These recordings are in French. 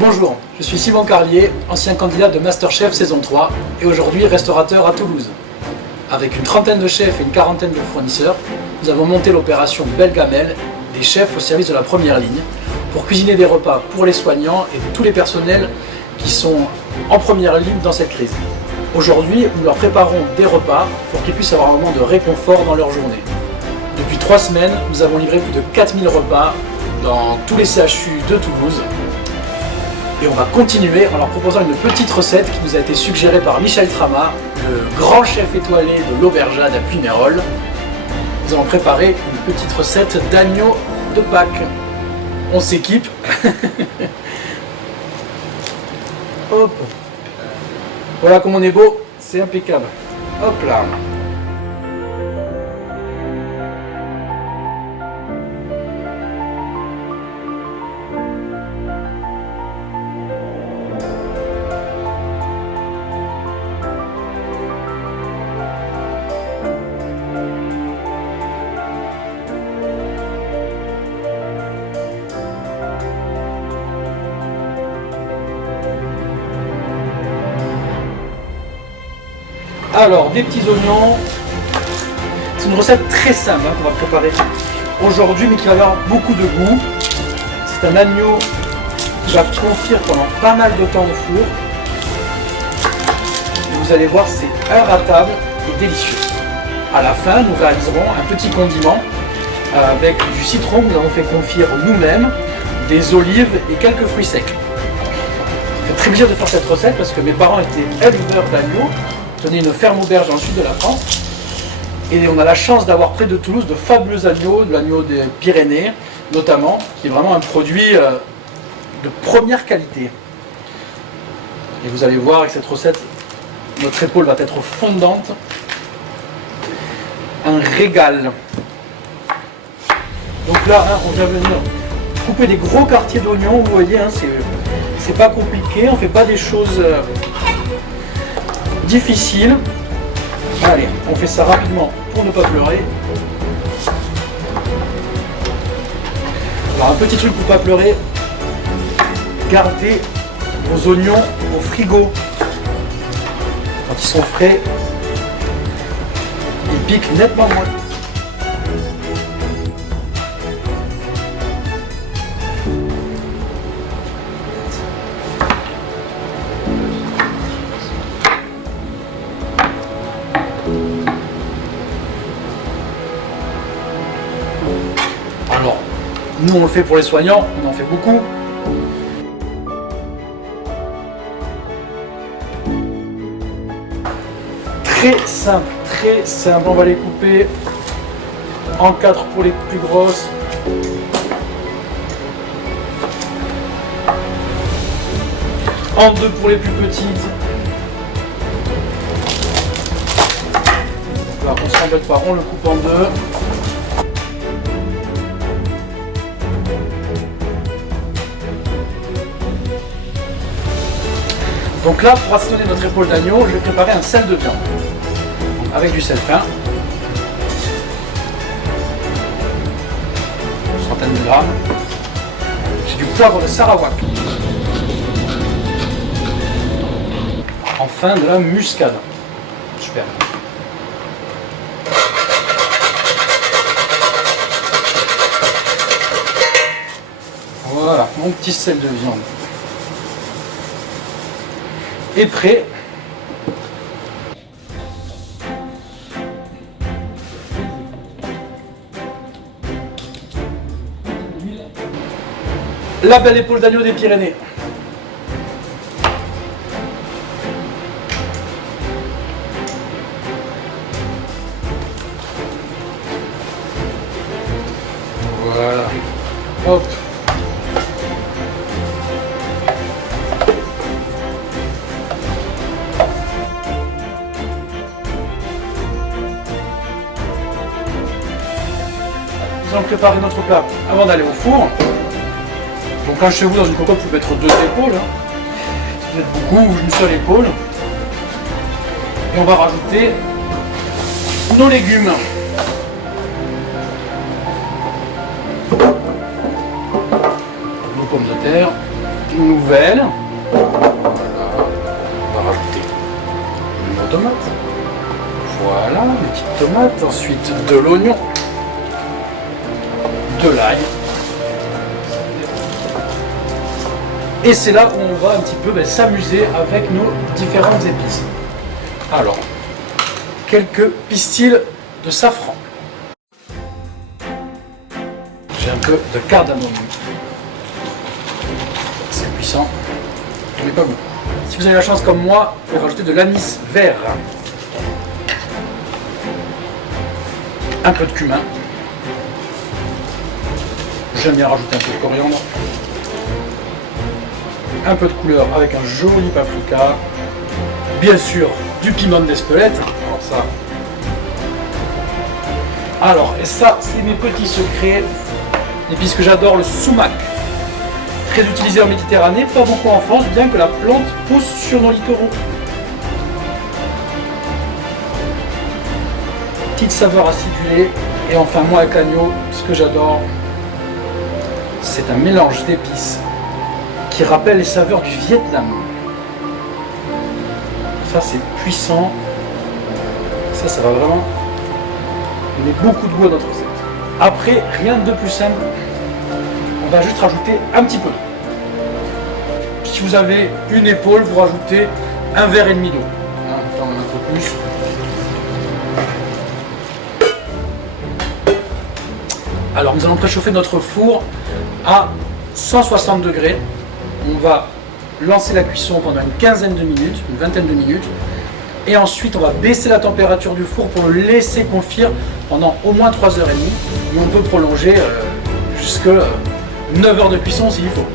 Bonjour, je suis Simon Carlier, ancien candidat de Masterchef saison 3 et aujourd'hui restaurateur à Toulouse. Avec une trentaine de chefs et une quarantaine de fournisseurs, nous avons monté l'opération Belle Gamelle, des chefs au service de la première ligne, pour cuisiner des repas pour les soignants et tous les personnels qui sont en première ligne dans cette crise. Aujourd'hui, nous leur préparons des repas pour qu'ils puissent avoir un moment de réconfort dans leur journée. Depuis 3 semaines, nous avons livré plus de 4000 repas dans tous les CHU de Toulouse. Et on va continuer en leur proposant une petite recette qui nous a été suggérée par Michel Trama, le grand chef étoilé de l'Aubergeade à Puyméroles. Nous allons préparer une petite recette d'agneau de Pâques. On s'équipe. Hop. Voilà comme on est beau, c'est impeccable. Hop là. Alors, des petits oignons. C'est une recette très simple qu'on va préparer aujourd'hui, mais qui va avoir beaucoup de goût. C'est un agneau qui va confire pendant pas mal de temps au four. Et vous allez voir, c'est inratable et délicieux. À la fin, nous réaliserons un petit condiment avec du citron que nous avons fait confire nous-mêmes, des olives et quelques fruits secs. C'est très plaisir de faire cette recette parce que mes parents étaient éleveurs d'agneaux. Tenait une ferme auberge dans le sud de la France et on a la chance d'avoir près de Toulouse de fabuleux agneaux, de l'agneau des Pyrénées notamment, qui est vraiment un produit de première qualité. Et vous allez voir avec cette recette, notre épaule va être fondante, un régal. Donc là, on vient venir couper des gros quartiers d'oignons, vous voyez, c'est pas compliqué, on fait pas des choses difficile. Allez, on fait ça rapidement pour ne pas pleurer. Alors un petit truc pour ne pas pleurer, gardez vos oignons au frigo. Quand ils sont frais, ils piquent nettement moins. Alors, nous on le fait pour les soignants, on en fait beaucoup. Très simple, on va les couper en 4 pour les plus grosses. En 2 pour les plus petites. Là, on s'embête pas, on le coupe en 2. Donc là, pour assaisonner notre épaule d'agneau, je vais préparer un sel de viande. Avec du sel fin. Une centaine de grammes. J'ai du poivre de Sarawak. Enfin, de la muscade. Super. Voilà, mon petit sel de viande est prêt. La belle épaule d'agneau des Pyrénées. Voilà. Hop. Nous allons préparer notre plat avant d'aller au four. Donc quand chez vous dans une cocotte, vous pouvez mettre 2 épaules. Si vous êtes beaucoup, une seule épaule. Et on va rajouter nos légumes. Nos pommes de terre, nos nouvelle. Voilà. On va rajouter nos tomates. Voilà, les petites tomates. Ensuite, de l'oignon, de l'ail. Et c'est là où on va un petit peu s'amuser avec nos différentes épices. Alors, quelques pistils de safran. J'ai un peu de cardamome. C'est puissant, mais pas beaucoup. Si vous avez la chance comme moi, vous pouvez rajouter de l'anis vert. Un peu de cumin. J'aime bien rajouter un peu de coriandre. Un peu de couleur avec un joli paprika. Bien sûr, du piment d'Espelette. Alors, et ça, c'est mes petits secrets. L'épice que j'adore, le sumac. Très utilisé en Méditerranée, pas beaucoup en France, bien que la plante pousse sur nos littoraux. Petite saveur acidulée. Et enfin, moi avec l'agneau, ce que j'adore, c'est un mélange d'épices qui rappelle les saveurs du Vietnam. Ça, c'est puissant. Ça va vraiment donner beaucoup de goût à notre recette. Après, rien de plus simple. On va juste rajouter un petit peu d'eau. Si vous avez une épaule, vous rajoutez un verre et demi d'eau. Un peu plus. Alors, nous allons préchauffer notre four à 160 degrés. On va lancer la cuisson pendant une quinzaine de minutes, une vingtaine de minutes. Et ensuite, on va baisser la température du four pour le laisser confire pendant au moins 3h30. Et on peut prolonger jusque 9 heures de cuisson s'il faut.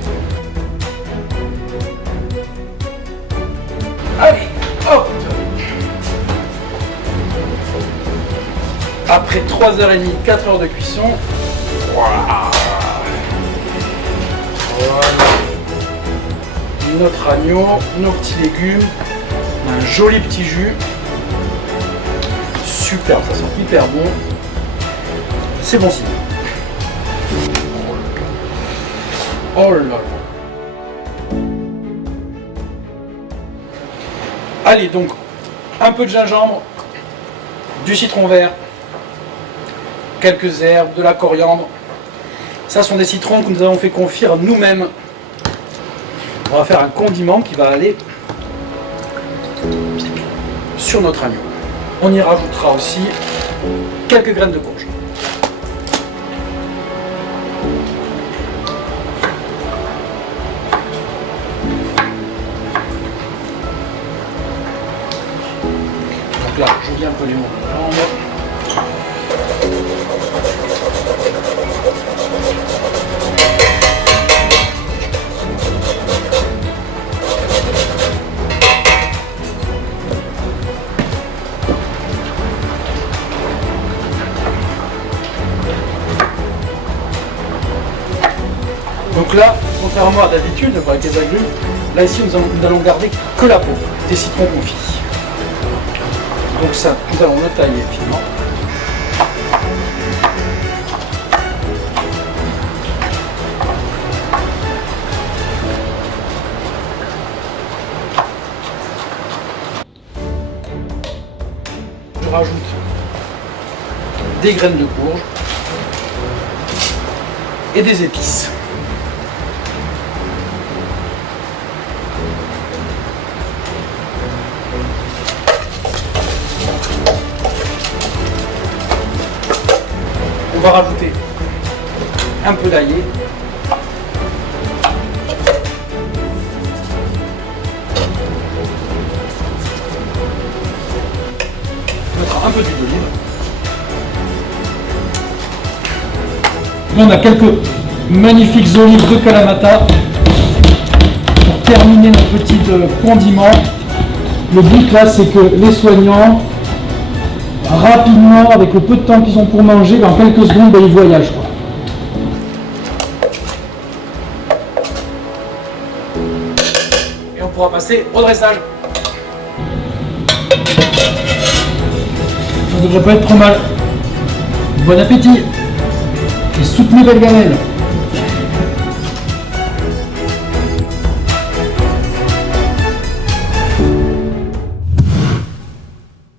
Allez, hop! Après 3h30, 4 heures de cuisson, voilà. Notre agneau, nos petits légumes, un joli petit jus. Super, ça sent hyper bon. C'est bon signe. Oh là là. Allez, donc, un peu de gingembre, du citron vert, quelques herbes, de la coriandre. Ça sont des citrons que nous avons fait confire nous-mêmes. On va faire un condiment qui va aller sur notre agneau. On y rajoutera aussi quelques graines de courge. Donc là, je viens un peu les mots. Donc là, contrairement à d'habitude avec les agrumes, là ici nous allons garder que la peau des citrons confits. Donc ça, nous allons le tailler finement. Je rajoute des graines de courge et des épices. On va rajouter un peu d'ail. Un peu d'huile d'olive. On a quelques magnifiques olives de Kalamata pour terminer notre petit condiment. Le but là, c'est que les soignants, rapidement, avec le peu de temps qu'ils ont pour manger, en quelques secondes, ils voyagent. Et on pourra passer au dressage. Ça devrait pas être trop mal. Bon appétit et soutenez Belle Gamelle.